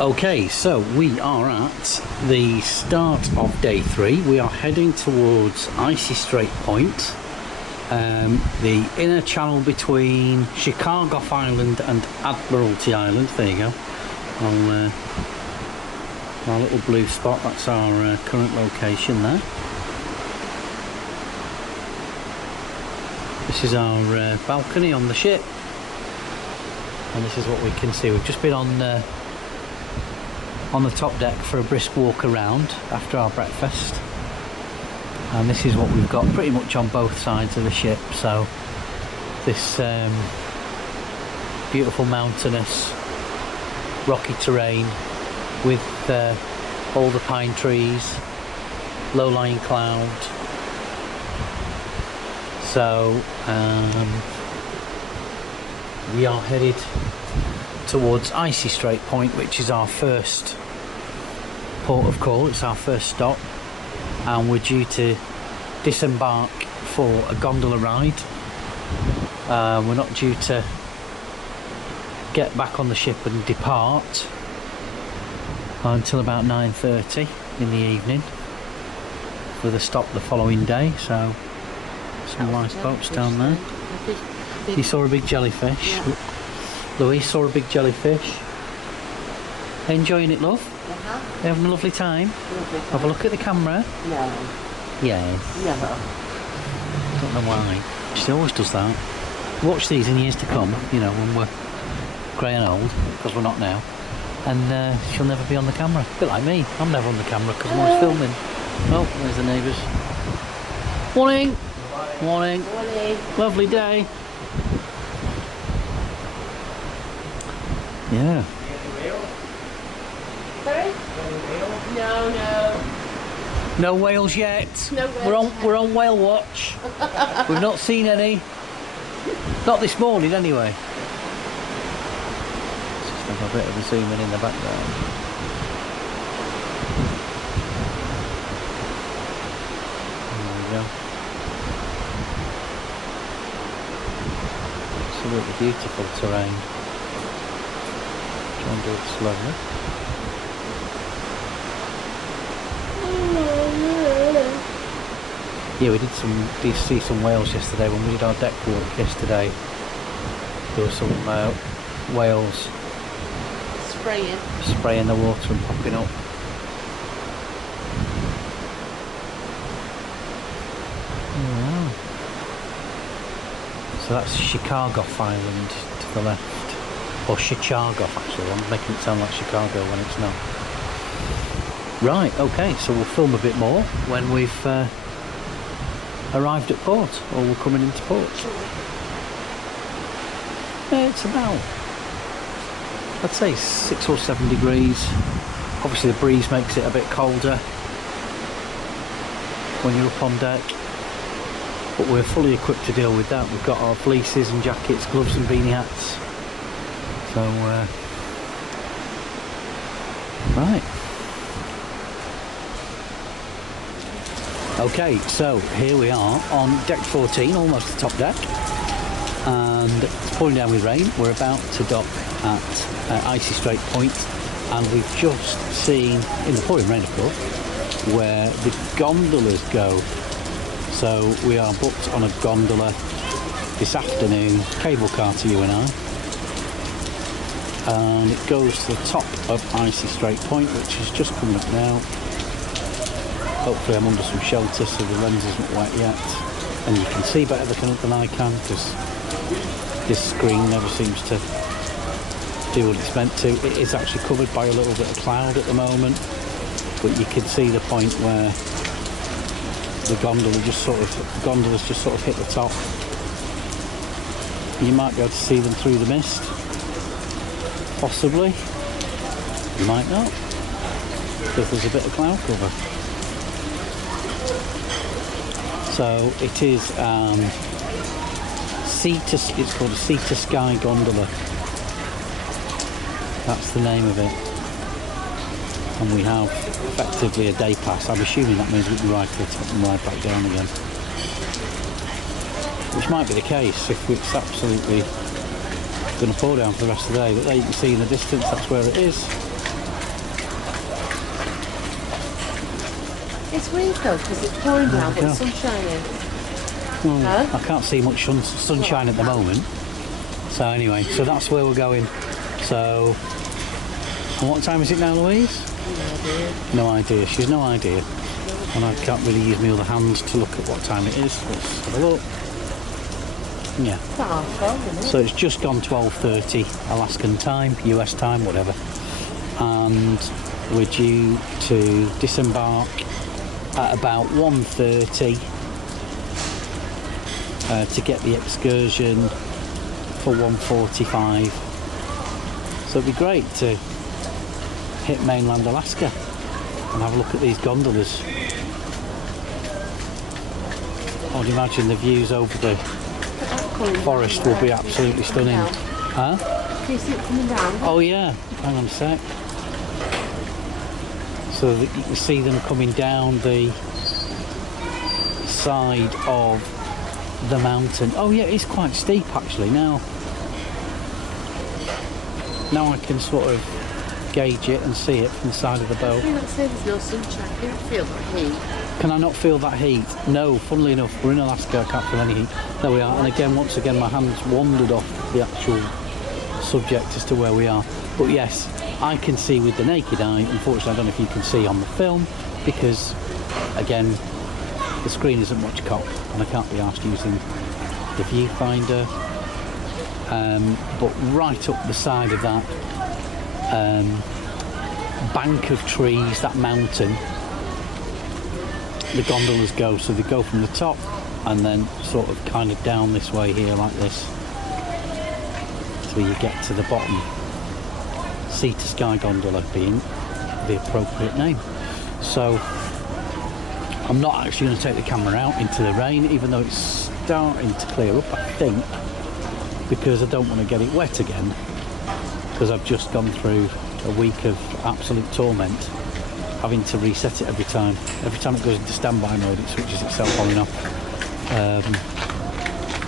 Okay, so we are at the start of day 3. We are heading towards Icy Strait Point, the inner channel between Chicago Island and Admiralty Island. There you go. Our little blue spot, that's our current location there. This is our balcony on the ship, and this is what we can see. We've just been on the top deck for a brisk walk around after our breakfast, and this is what we've got pretty much on both sides of the ship. So this beautiful mountainous rocky terrain with all the pine trees, low-lying cloud. So we are headed towards Icy Strait Point, which is our first port of call. It's our first stop, and we're due to disembark for a gondola ride. We're not due to get back on the ship and depart until about 9:30 in the evening, with a stop the following day. So some nice boats down there. You saw a big jellyfish. Yeah. Louise saw a big jellyfish. Enjoying it, love? You having a lovely time? Have a look at the camera. No. Yes. No. Don't know why. She always does that. Watch these in years to come, you know, when we're grey and old, because we're not now. And she'll never be on the camera. A bit like me. I'm never on the camera because I'm always filming. Oh, there's the neighbours. Morning. Morning. Morning. Lovely day. Yeah. Sorry? No. No whales yet. No whales. We're on whale watch. We've not seen any. Not this morning anyway. Let's just have a bit of a zoom in the background. There we go. Absolutely beautiful terrain. Try and do it slowly. Yeah, we did see some whales yesterday when we did our deck walk yesterday. There were some whales spraying the water and popping up. Yeah. So that's Chicago Island to the left, or Chicago actually. I'm making it sound like Chicago when it's not. Right, okay, so we'll film a bit more when we've arrived at port, or we're coming into port. It's about, I'd say 6 or 7 degrees. Obviously the breeze makes it a bit colder when you're up on deck, but we're fully equipped to deal with that. We've got our fleeces and jackets, gloves and beanie hats. So, right. Okay, so here we are on deck 14, almost the top deck, and it's pouring down with rain. We're about to dock at Icy Strait Point, and we've just seen, in the pouring rain of course, where the gondolas go. So we are booked on a gondola this afternoon, cable car to you and I, and it goes to the top of Icy Strait Point, which is just coming up now. Hopefully I'm under some shelter so the lens isn't wet yet, and you can see better than I can, because this screen never seems to do what it's meant to. It is actually covered by a little bit of cloud at the moment, but you can see the point where the gondolas just sort of hit the top. You might be able to see them through the mist, possibly. You might not, because there's a bit of cloud cover. So it is it's called a Sea to Sky Gondola. That's the name of it. And we have effectively a day pass. I'm assuming that means we can ride to the top and ride back down again. Which might be the case if it's absolutely going to pour down for the rest of the day. But there you can see in the distance, that's where it is. It's weird though, because it's pouring down, but the go. sun's shining. Well, I can't see much sunshine at the moment. So anyway, so that's where we're going. So, and what time is it now, Louise? No idea. No idea. She's no idea. And I can't really use my other hands to look at what time it is. Let's have a look. Yeah. It's about half 12, isn't it? So it's just gone 12:30 Alaskan time, US time, whatever. And we're due to disembark at about 1:30 to get the excursion for 1:45. So it'd be great to hit mainland Alaska and have a look at these gondolas. I'd imagine the views over the forest will be absolutely stunning. Huh? Can you see it coming down? Oh yeah, hang on a sec. So that you can see them coming down the side of the mountain. Oh yeah, it's quite steep actually. Now I can sort of gauge it and see it from the side of the boat. Can you not say there's no sunshine? Can you feel that heat? Can I not feel that heat? No, funnily enough, we're in Alaska, I can't feel any heat. There we are, and again, once again, my hands wandered off the actual subject as to where we are. But yes, I can see with the naked eye. Unfortunately, I don't know if you can see on the film, because, again, the screen isn't much cop, and I can't be asked using the viewfinder. But right up the side of that bank of trees, that mountain, the gondolas go. So they go from the top and then sort of kind of down this way here like this till you get to the bottom. Sea to Sky Gondola being the appropriate name. So I'm not actually going to take the camera out into the rain, even though it's starting to clear up, I think, because I don't want to get it wet again, because I've just gone through a week of absolute torment having to reset it every time it goes into standby mode. It switches itself on and off.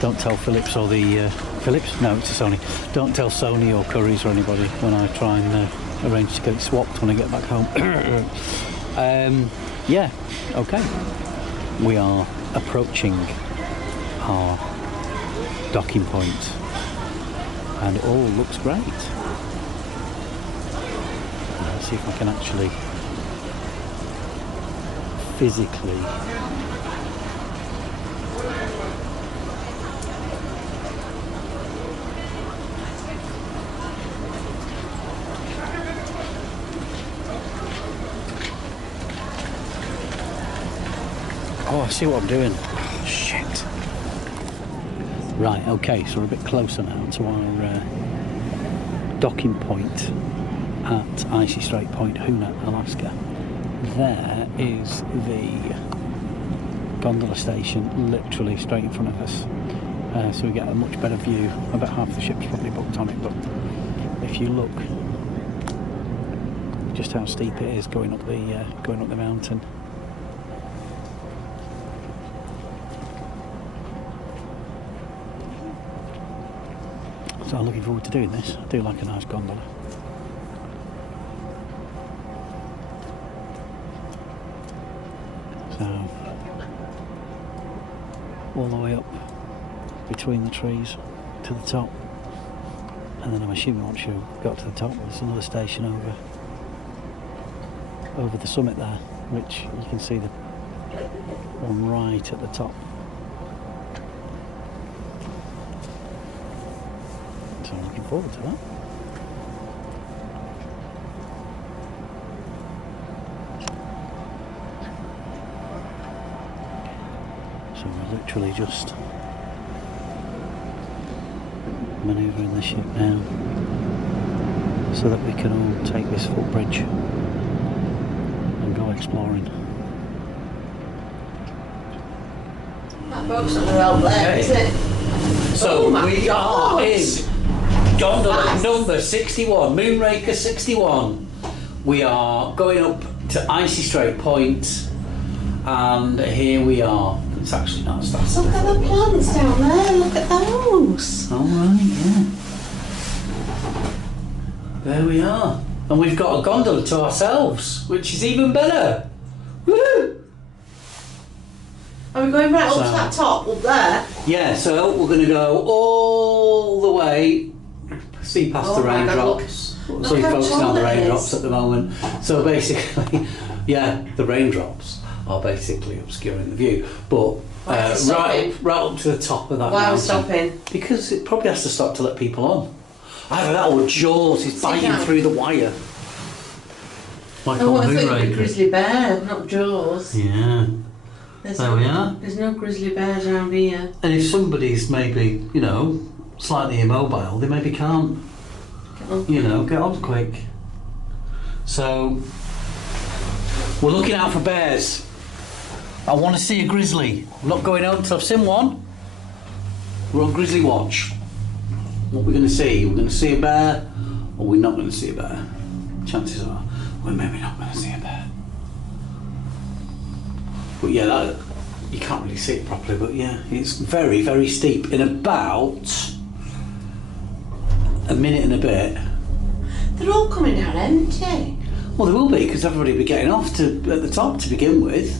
Don't tell Philips or the Philips? No, it's a Sony. Don't tell Sony or Currys or anybody when I try and arrange to get it swapped when I get back home. Yeah, okay. We are approaching our docking point and it all looks great. Let's see if I can actually physically oh, I see what I'm doing. Oh, shit. Right, okay, so we're a bit closer now to our docking point at Icy Strait Point, Hoonah, Alaska. There is the gondola station literally straight in front of us, so we get a much better view. About half the ship's probably booked on it, but if you look just how steep it is going up the mountain. So I'm looking forward to doing this. I do like a nice gondola. So, all the way up between the trees to the top, and then I'm assuming once you got to the top there's another station over the summit there, which you can see the one right at the top. So I'm looking forward to that. So we're literally just manoeuvring the ship now so that we can all take this footbridge and go exploring. That boat's somewhere out there, isn't it? So Oh we God. are in gondola number 61, Moonraker 61. We are going up to Icy Strait Point, and here we are. It's actually not started. Look at the plants down there, look at those. Alright, yeah. There we are. And we've got a gondola to ourselves, which is even better. Woo! we going right up So- to that top, up there? Yeah, so we're going to go all the way, see past the Oh my God, raindrops. look So you're how focusing tall on the it raindrops is. at the moment. So basically, yeah, the raindrops are basically obscuring the view. But Why is it stopping? right up to the top of that Why are we mountain. stopping? Because it probably has to stop to let people on. Either that or Jaws is biting down. through the wire. Like Oh, on I thought it Hoonah. was a grizzly bear, not Jaws. Yeah. There's There we are. There's no grizzly bears around here. And if somebody's maybe, you know, slightly immobile, they maybe can't, Get on. you know, get on quick. So, we're looking out for bears. I want to see a grizzly. I'm not going out until I've seen one. We're on grizzly watch. What we're going to see? We're going to see a bear, or we're not going to see a bear. Chances are, we're maybe not going to see a bear. But yeah, that, you can't really see it properly, but yeah, it's very, very steep. In about a minute and a bit. They're all coming down empty. Well, there will be, because everybody will be getting off to at the top to begin with.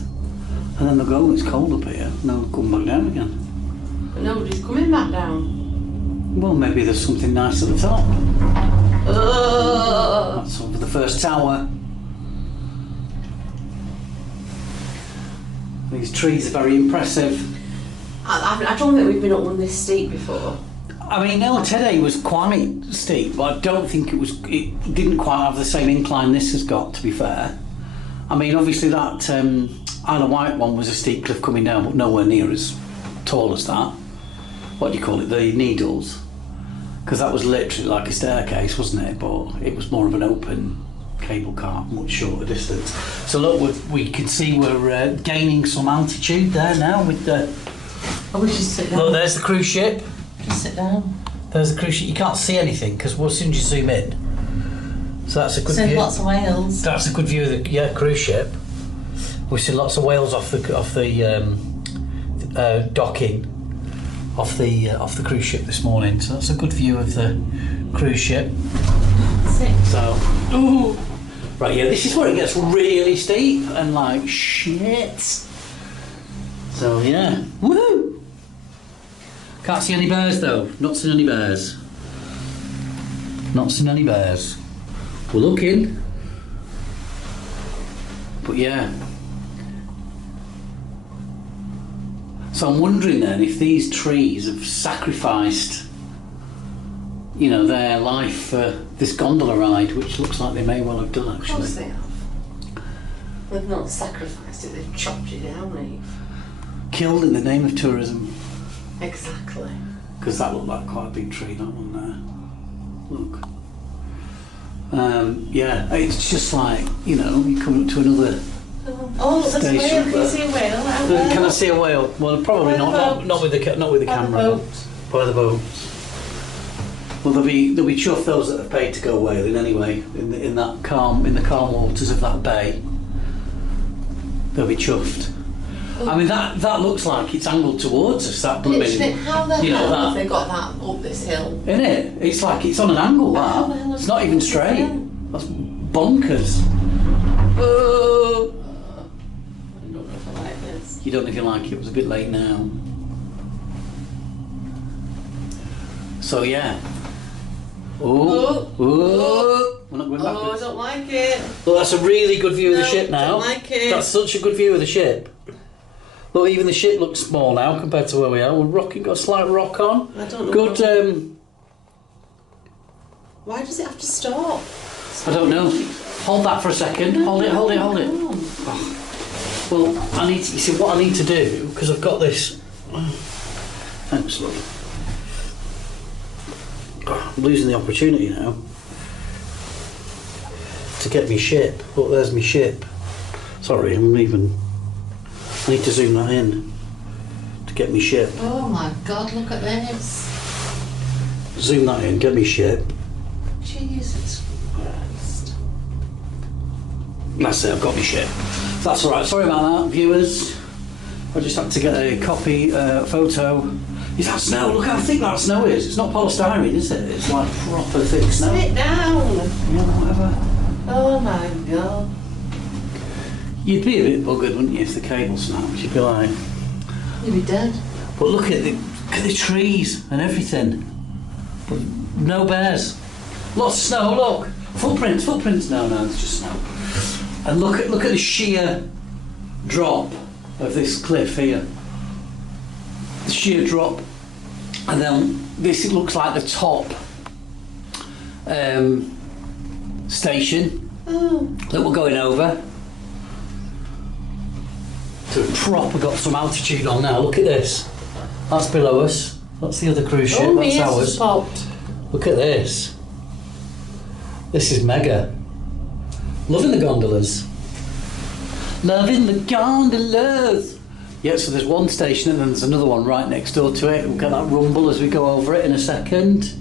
And then they'll go, oh, it's cold up here. And they'll come back down again. But nobody's coming back down. Well, maybe there's something nice at the top. Oh. That's over the first tower. These trees are very impressive. I don't think we've been up one this steep before. I mean, El Tede was quite steep, but I don't think it didn't quite have the same incline this has got, to be fair. I mean, obviously that Isle of Wight one was a steep cliff coming down, but nowhere near as tall as that. What do you call it? The Needles. Because that was literally like a staircase, wasn't it? But it was more of an open cable car, much shorter distance. So look, we can see we're gaining some altitude there now with the... I wish you'd sit down. Look, there's the cruise ship. Just sit down. There's the cruise ship. You can't see anything because as soon as you zoom in. So that's a good See view. lots of whales. That's a good view of the cruise ship. We see lots of whales off the docking off the cruise ship this morning. So that's a good view of the cruise ship. Sit. So, ooh, right, yeah, this is where it gets really steep and like shit. So yeah, woohoo! Can't see any bears though. Not seen any bears. Not seen any bears. We're looking. But yeah. So I'm wondering then if these trees have sacrificed, you know, their life for this gondola ride, which looks like they may well have done Of course actually. they have. They've not sacrificed it, they've chopped it down, Eve. Killed in the name of tourism. Exactly. Because that looked like quite a big tree, that one there. Look. Yeah, it's just like, you know, you come up to another... Oh, look, there's a Station, whale. Can you see a whale out there? Can I see a whale? Well, probably By the not. boat. Not with the By the camera. boat. By the boat. Well, there'll be chuffed those that have paid to go whaling anyway. In the calm waters of that bay, they'll be chuffed. I mean, that looks like it's angled towards us. That blooming, Literally, how the you know, hell have that, they got that up this hill? isn't it? It's like it's on an angle. How the That hell it's have not they even got it straight. down? That's bonkers. Oh. I don't know if I like this. You don't know if you like it. It was a bit late now. So yeah. Oh, oh. We're not going Oh, I backwards. don't like it. Well, that's a really good view of the No, ship now. don't like it. That's such a good view of the ship. Look, even the ship looks small now compared to where we are. We're rocking, got a slight rock on. I don't know. Good. Why does it have to stop? I don't know. Hold that for a second. Hold it. Hold it. Hold it. Well, I need to. You see what I need to do because I've got this. Thanks, love. I'm losing the opportunity now to get me ship. Look, there's me ship. Sorry, I'm leaving. I need to zoom that in to get me ship. Oh my God, look at this. Zoom that in, get me ship. Jesus Christ. That's it, I've got me ship. That's alright, sorry about that, viewers. I just had to get a copy photo. Is that snow? Look how thick that snow is. It's not polystyrene, is it? It's like proper thick snow. Sit down. Yeah, whatever. Oh my God. You'd be a bit buggered, wouldn't you, if the cable snapped? You'd be like, You'd be dead. But look at the trees and everything. But no bears. Lots of snow. Look, footprints. No, it's just snow. And look at the sheer drop of this cliff here. The sheer drop, and then this it looks like the top station that we're going over. So we've proper got some altitude on now. Look at this. That's below us. That's the other cruise ship. That's ours. Popped. Look at this. This is mega. Loving the gondolas. Loving the gondolas. Yeah, so there's one station and then there's another one right next door to it. We'll get that rumble as we go over it in a second.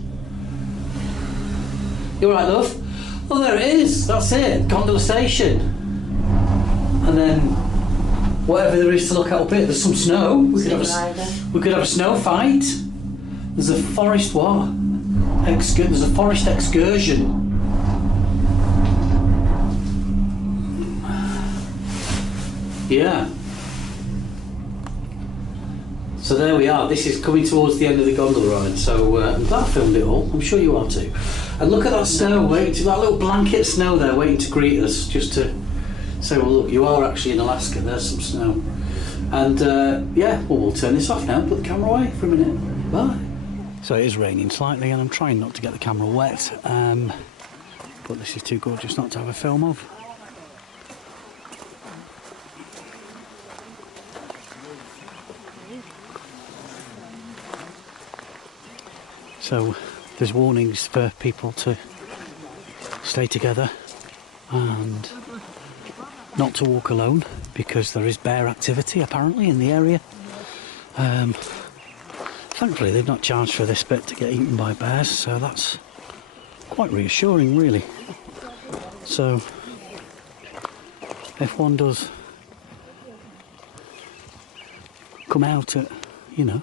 You alright, love? Oh, there it is. That's it. Gondola station. And then whatever there is to look at up here. There's some snow. We could have a snow fight. There's a forest what? There's a forest excursion. Yeah. So there we are. This is coming towards the end of the gondola ride. So I'm glad I filmed it all. I'm sure you are too. And look at that snow waiting to, that little blanket of snow there waiting to greet us, just to say, well, look, you are actually in Alaska. There's some snow. And yeah, well, we'll turn this off now. Put the camera away for a minute. Bye. So it is raining slightly, and I'm trying not to get the camera wet. But this is too gorgeous not to have a film of. So there's warnings for people to stay together and not to walk alone, because there is bear activity apparently in the area. Thankfully they've not charged for this bit to get eaten by bears, so that's quite reassuring really. So if one does come out at, you know,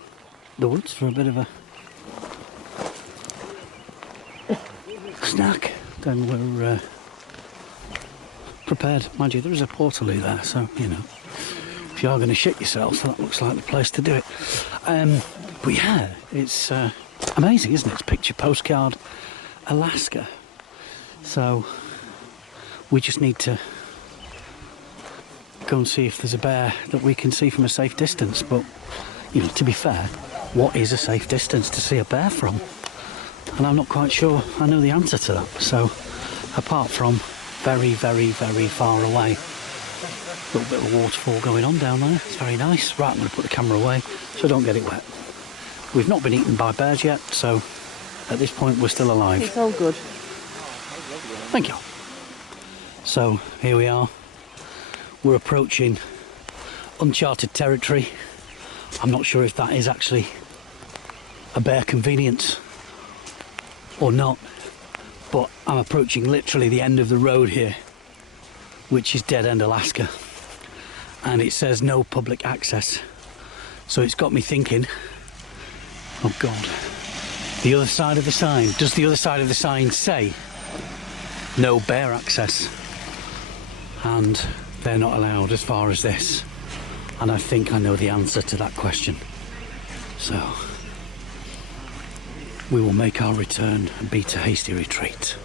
the woods for a bit of a snack, then we're prepared. Mind you, there is a portaloo there, so you know, if you are going to shit yourself, that looks like the place to do it. But yeah, it's amazing, isn't it? It's picture postcard Alaska. So we just need to go and see if there's a bear that we can see from a safe distance. But you know, to be fair, what is a safe distance to see a bear from? And I'm not quite sure I know the answer to that. So apart from very, very, very far away, a little bit of a waterfall going on down there. It's very nice. Right, I'm going to put the camera away so I don't get it wet. We've not been eaten by bears yet, so at this point we're still alive. It's all good. Thank you. So here we are. We're approaching uncharted territory. I'm not sure if that is actually a bear convenience or not, but I'm approaching literally the end of the road here, which is dead end Alaska, and it says no public access. So it's got me thinking, oh god, the other side of the sign, does the other side of the sign say no bear access? And they're not allowed as far as this, and I think I know the answer to that question. So we will make our return and beat a hasty retreat.